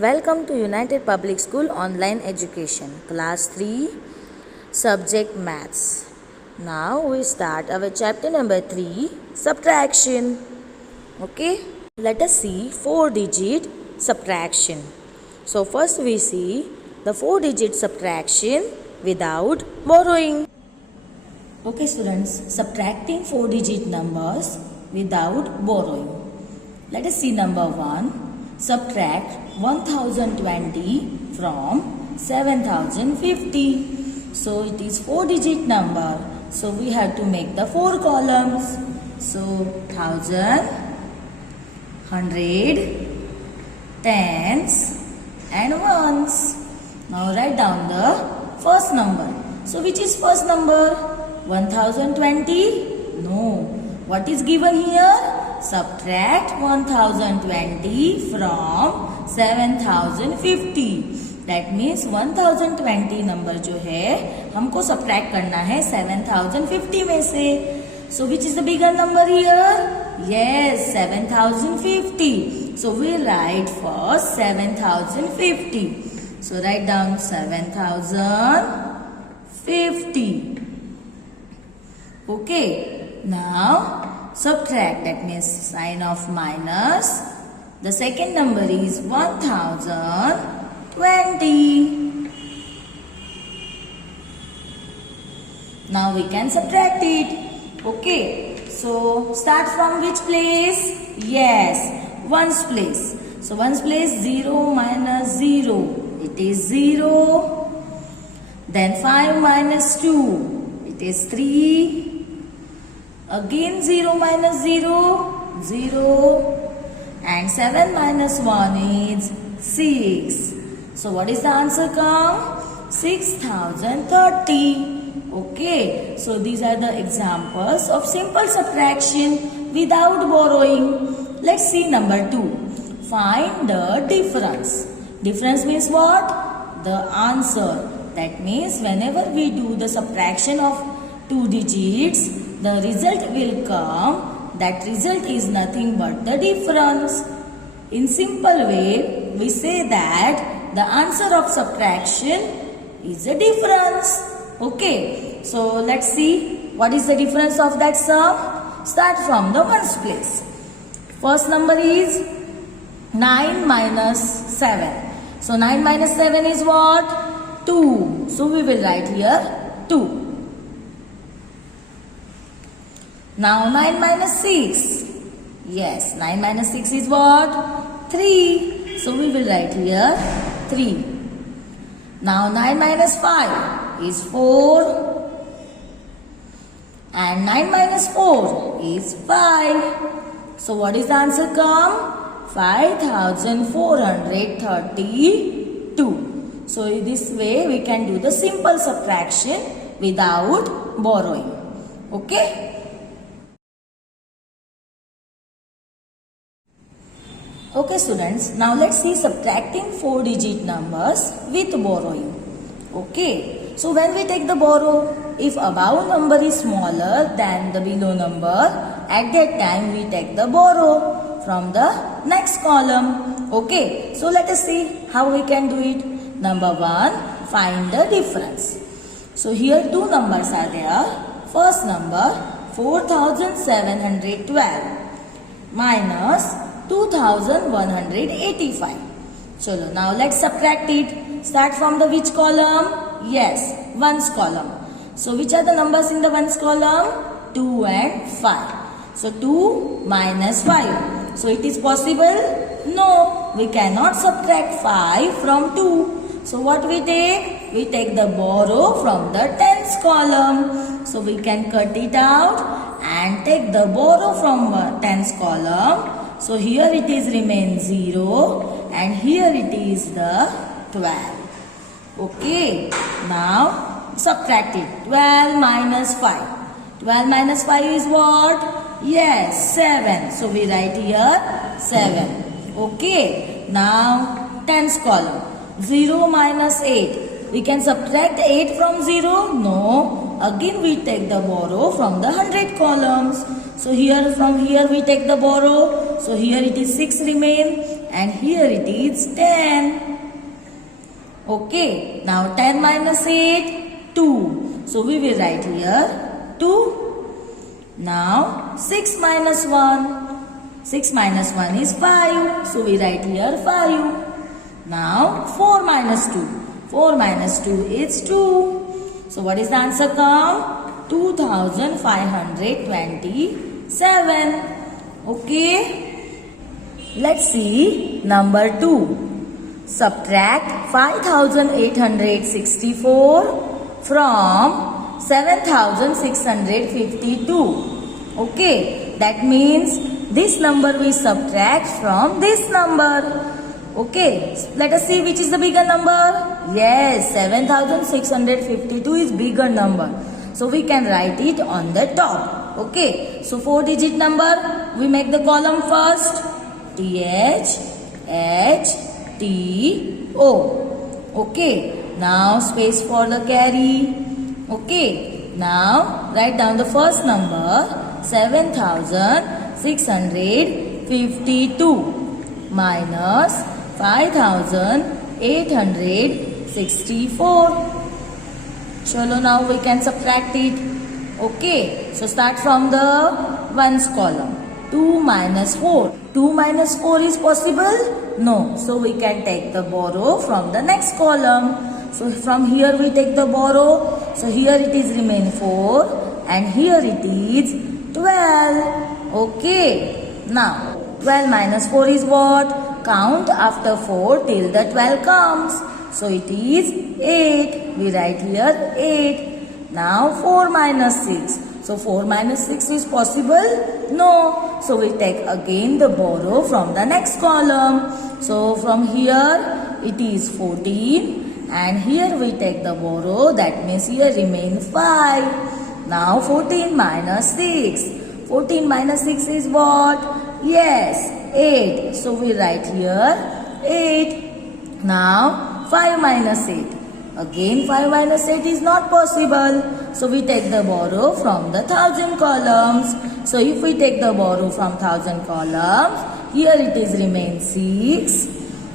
Welcome to United Public School Online Education, Class 3, Subject Maths. Now we start our chapter number 3, Subtraction. Okay, let us see 4-digit subtraction. So first we see the 4-digit subtraction without borrowing. Okay students, subtracting 4-digit numbers without borrowing. Let us see number 1. Subtract 1020 from 7050. So it is 4-digit number. So we have to make the 4 columns. So 1000, 100, tens and ones. Now write down the first number. So which is first number? 1020? No. What is given here? Subtract 1020 from 7050. That means 1020 number जो है हमको subtract करना है 7050 में से. So which is the bigger number here? Yes, 7050. So we write first 7050. So write down 7050. Okay. Now subtract, that means sign of minus. The second number is 1020. Now we can subtract it. Okay. So start from which place? Yes, ones place. So ones place, 0 minus 0. It is 0. Then 5 minus 2. It is 3. Again 0 minus 0, 0. And 7 minus 1 is 6. So what is the answer come? 6030. Okay. So these are the examples of simple subtraction without borrowing. Let's see number 2. Find the difference. Difference means what? The answer. That means whenever we do the subtraction of 2 digits, the result will come. That result is nothing but the difference. In simple way, we say that the answer of subtraction is the difference. Okay. So let's see what is the difference of that sum. Start from the ones place. First number is 9 minus 7. So 9 minus 7 is what? 2. So we will write here 2. Now 9 minus 6. Yes, 9 minus 6 is what? 3. So we will write here 3. Now 9 minus 5 is 4. And 9 minus 4 is 5. So what is the answer come? 5432. So in this way we can do the simple subtraction without borrowing. Okay? Okay students, now let's see subtracting 4-digit numbers with borrowing. Okay, so when we take the borrow, if above number is smaller than the below number, at that time we take the borrow from the next column. Okay, so let us see how we can do it. Number 1, find the difference. So here 2 numbers are there. First number 4712 minus 2185. Chalo, now let's subtract it. Start from the which column? Yes, ones column. So which are the numbers in the ones column? 2 and 5. So 2 minus 5. So it is possible? No, we cannot subtract 5 from 2. So what we take? We take the borrow from the tens column. So we can cut it out and take the borrow from tens column. So here it is remain 0 and here it is the 12. Okay. Now subtract it. 12 minus 5. 12 minus 5 is what? Yes, 7. So we write here 7. Okay. Now tens column. 0 minus 8. We can subtract 8 from 0? No. Again we take the borrow from the 100 columns. So here from here we take the borrow. So here it is 6 remain. and here it is 10. Okay, now 10 minus 8, 2. So we will write here 2. Now 6 minus 1. 6 minus 1 is 5. So we write here 5. Now 4 minus 2. 4 minus 2 is 2. So what is the answer come? 2527. Okay. Let's see number 2. Subtract 5864 from 7652. Okay. That means this number we subtract from this number. Okay. Let us see which is the bigger number. Yes, 7652 is bigger number. So we can write it on the top. Okay. So 4-digit number, we make the column first. THHTO. Okay. Now space for the carry. Okay. Now write down the first number 7652 minus 5864. Chalo, now we can subtract it. Okay. So start from the ones column. 2 minus 4. 2 minus 4 is possible? No. So we can take the borrow from the next column. So from here we take the borrow. So here it is remain 4 and here it is 12. Okay. Now 12 minus 4 is what? Count after 4 till the 12 comes. So it is 8. We write here 8. Now 4 minus 6. So 4 minus 6 is possible? No. So we take again the borrow from the next column. So from here it is 14 and here we take the borrow. That means here remain 5. Now 14 minus 6. 14 minus 6 is what? Yes, 8. So we write here 8. Now 5 minus 8. Again 5 minus 8 is not possible. So we take the borrow from the 1000 columns. So if we take the borrow from 1000 columns, here it is remain 6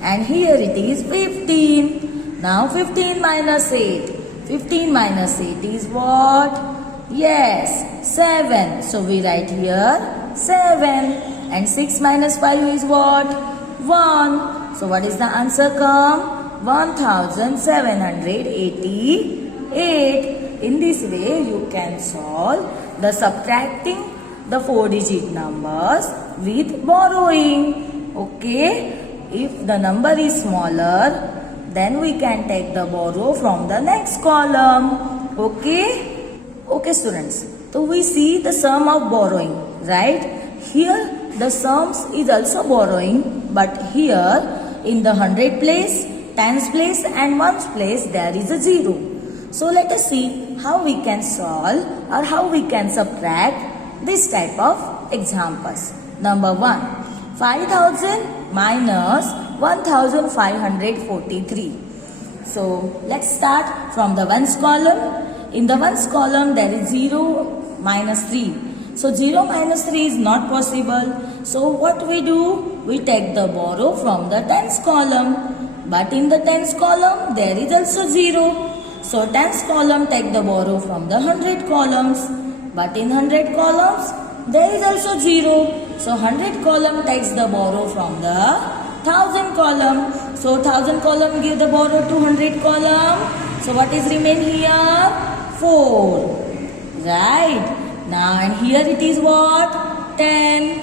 and here it is 15. Now 15 minus 8. 15 minus 8 is what? Yes, 7. So we write here 7. And 6 minus 5 is what? 1. So what is the answer come? 1788. In this way you can solve the subtracting the 4-digit numbers with borrowing. Okay. If the number is smaller, then we can take the borrow from the next column. Okay. Okay students. So we see the sum of borrowing, right? Here the sums is also borrowing, but here in the 100 place, tens place and ones place there is a 0. So let us see how we can solve or how we can subtract this type of examples. Number 1. 5000 minus 1543. So let's start from the ones column. In the ones column there is 0 minus 3. So 0 minus 3 is not possible. So what we do? We take the borrow from the tens column. But in the tens column there is also 0. So tens column take the borrow from the 100 columns. But in 100 columns there is also 0. So 100 column takes the borrow from the 1000 column. So 1000 column give the borrow to 100 column. So what is remain here? 4. Right. Now and here it is what? 10.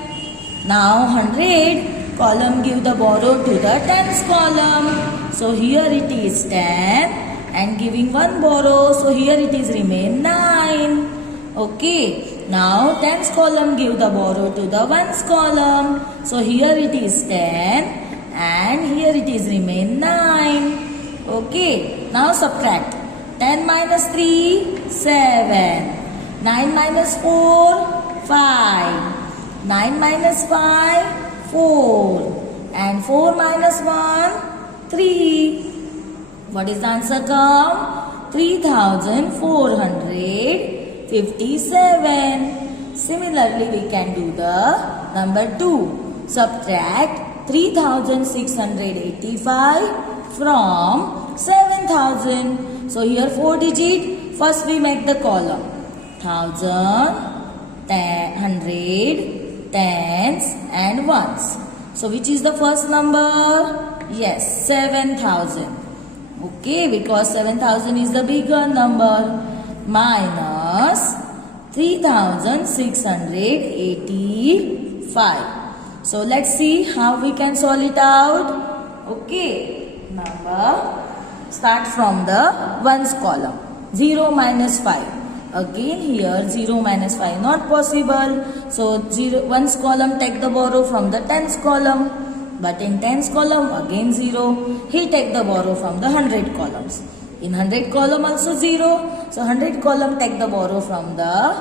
Now 100 column give the borrow to the tens column. So here it is 10 and giving one borrow. So here it is remain 9. Okay. Now tens column give the borrow to the ones column. So here it is 10 and here it is remain 9. Okay. Now subtract. 10 minus 3, 7. 9 minus 4, 5. 9 minus 5, 4. And 4 minus 1, 3. What is the answer come? 3457. Similarly, we can do the number 2. Subtract 3685 from 7000. So here 4 digit. First we make the column. 1000, 100, tens and ones. So which is the first number? Yes, 7000. Okay, because 7000 is the bigger number. Minus 3685. So let's see how we can solve it out. Okay, number start from the ones column. 0 minus 5. Again here 0 minus 5 not possible. So ones column take the borrow from the tens column. But in tens column again 0. He take the borrow from the 100 columns. In 100 column also 0. So 100 column take the borrow from the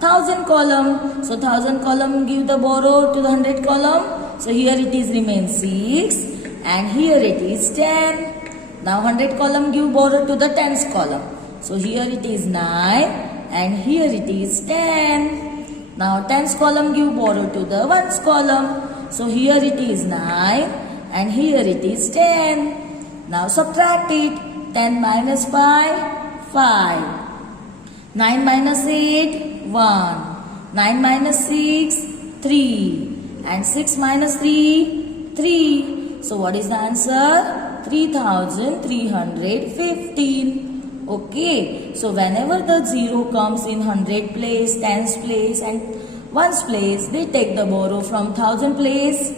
1000 column. So 1000 column give the borrow to the 100 column. So here it is remain 6 and here it is 10. Now 100 column give borrow to the tens column. So here it is 9 and here it is 10. Now tens column give borrow to the ones column. So here it is 9 and here it is 10. Now subtract it. 10 minus 5, 5. 9 minus 8, 1. 9 minus 6, 3. And 6 minus 3, 3. So what is the answer? 3315. Okay. So whenever the 0 comes in 100 place, tens place and ones place, they take the borrow from 1000 place,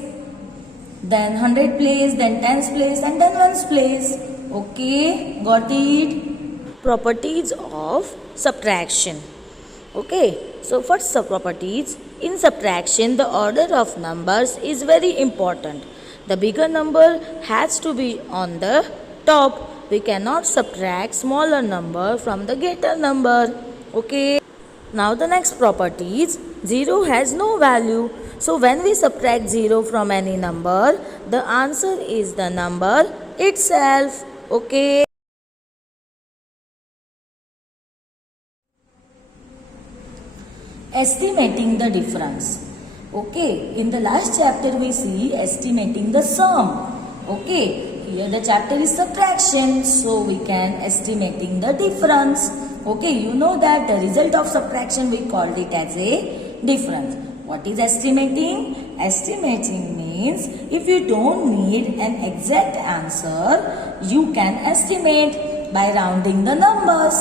then 100 place, then tens place and then ones place. Okay, got it? Properties of subtraction. Okay, so first properties, in subtraction the order of numbers is very important. The bigger number has to be on the top. We cannot subtract smaller number from the greater number. Okay. Now the next properties, 0 has no value. So when we subtract 0 from any number, the answer is the number itself. Okay. Estimating the difference. Okay. In the last chapter we see estimating the sum. Okay. Here the chapter is subtraction. So we can estimating the difference. Okay. You know that the result of subtraction we called it as a difference. What is estimating? Estimating means if you don't need an exact answer, you can estimate by rounding the numbers.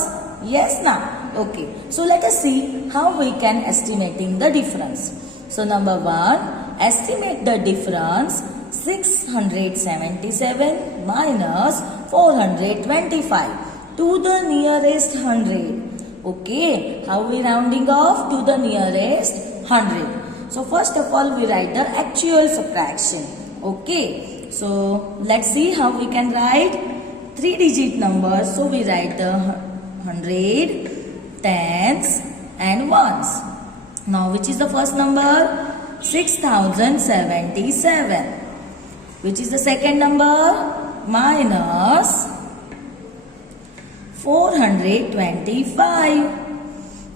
Yes, now. Okay. So let us see how we can estimating the difference. So number 1, estimate the difference 677 minus 425 to the nearest 100. Okay. How we rounding off to the nearest 100. So first of all we write the actual subtraction. Okay. So let's see how we can write 3 digit numbers. So we write the 100, tens and ones. Now which is the first number? 6077. Which is the second number? Minus 425.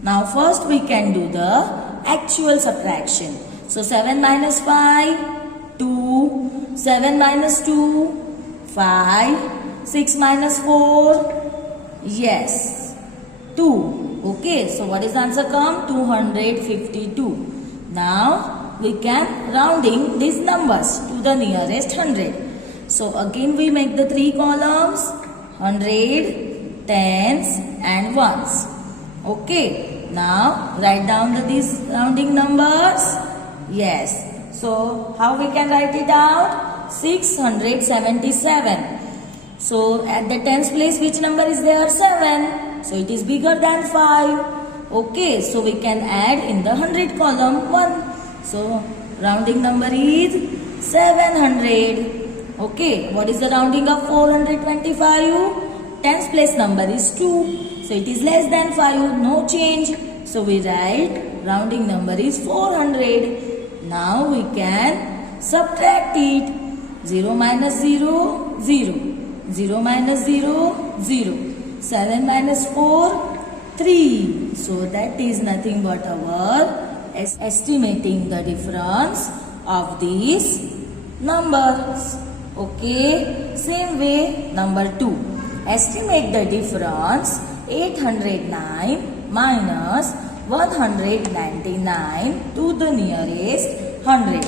Now first we can do the actual subtraction. So 7 minus 5, 2. 7 minus 2, 5. 6 minus 4, yes, 2. Okay, so what is the answer come? 252. Now we can rounding these numbers to the nearest 100. So again we make the 3 columns, 100, tens and ones. Okay, now write down these rounding numbers. Yes, so how we can write it out? 677. So at the tens place which number is there? 7. So it is bigger than 5. Okay, so we can add in the 100 column 1. So rounding number is 700. Okay, what is the rounding of 425? Tens place number is 2. So it is less than 5, no change. So we write rounding number is 400. Now we can subtract it. 0 minus 0, 0. 0 minus 0, 0. 7 minus 4, 3. So that is nothing but our estimating the difference of these numbers. Okay, same way number 2. Estimate the difference 809 minus 199 to the nearest 100.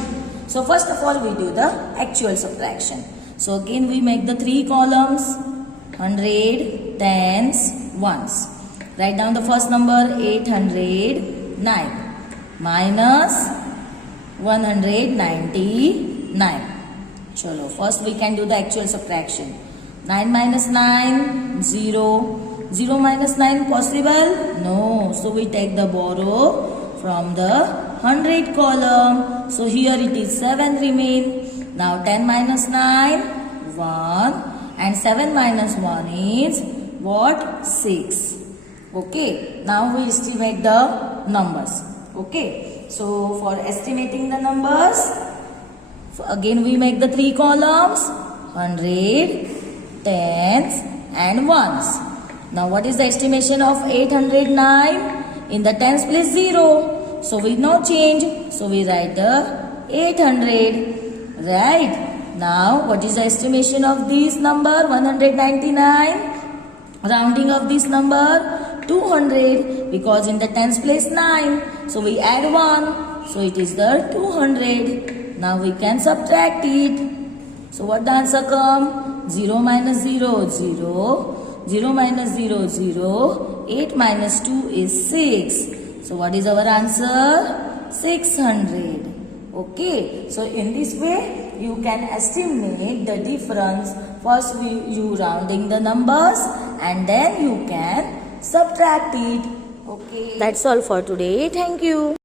So first of all we do the actual subtraction. So again we make the 3 columns, 100, tens, ones. Write down the first number 809 minus 199. Chalo, first we can do the actual subtraction. 9 minus 9, 0. 0 minus 9 possible? No. So we take the borrow from the 100 column. So here it is 7 remain. Now 10 minus 9, 1. And 7 minus 1 is what? 6. Okay. Now we estimate the numbers. Okay. So for estimating the numbers, again we make the 3 columns, 100, tens and ones. Now what is the estimation of 809? In the tens place 0. So we no change. So we write the 800. Right. Now what is the estimation of this number? 199. Rounding of this number 200, because in the tens place 9. So we add 1. So it is the 200. Now we can subtract it. So what the answer come? 0 minus 0, 0. 0 minus 0, 0. 8 minus 2 is 6. So what is our answer? 600. Okay. So in this way you can estimate the difference. First you rounding the numbers and then you can subtract it. Okay. That's all for today. Thank you.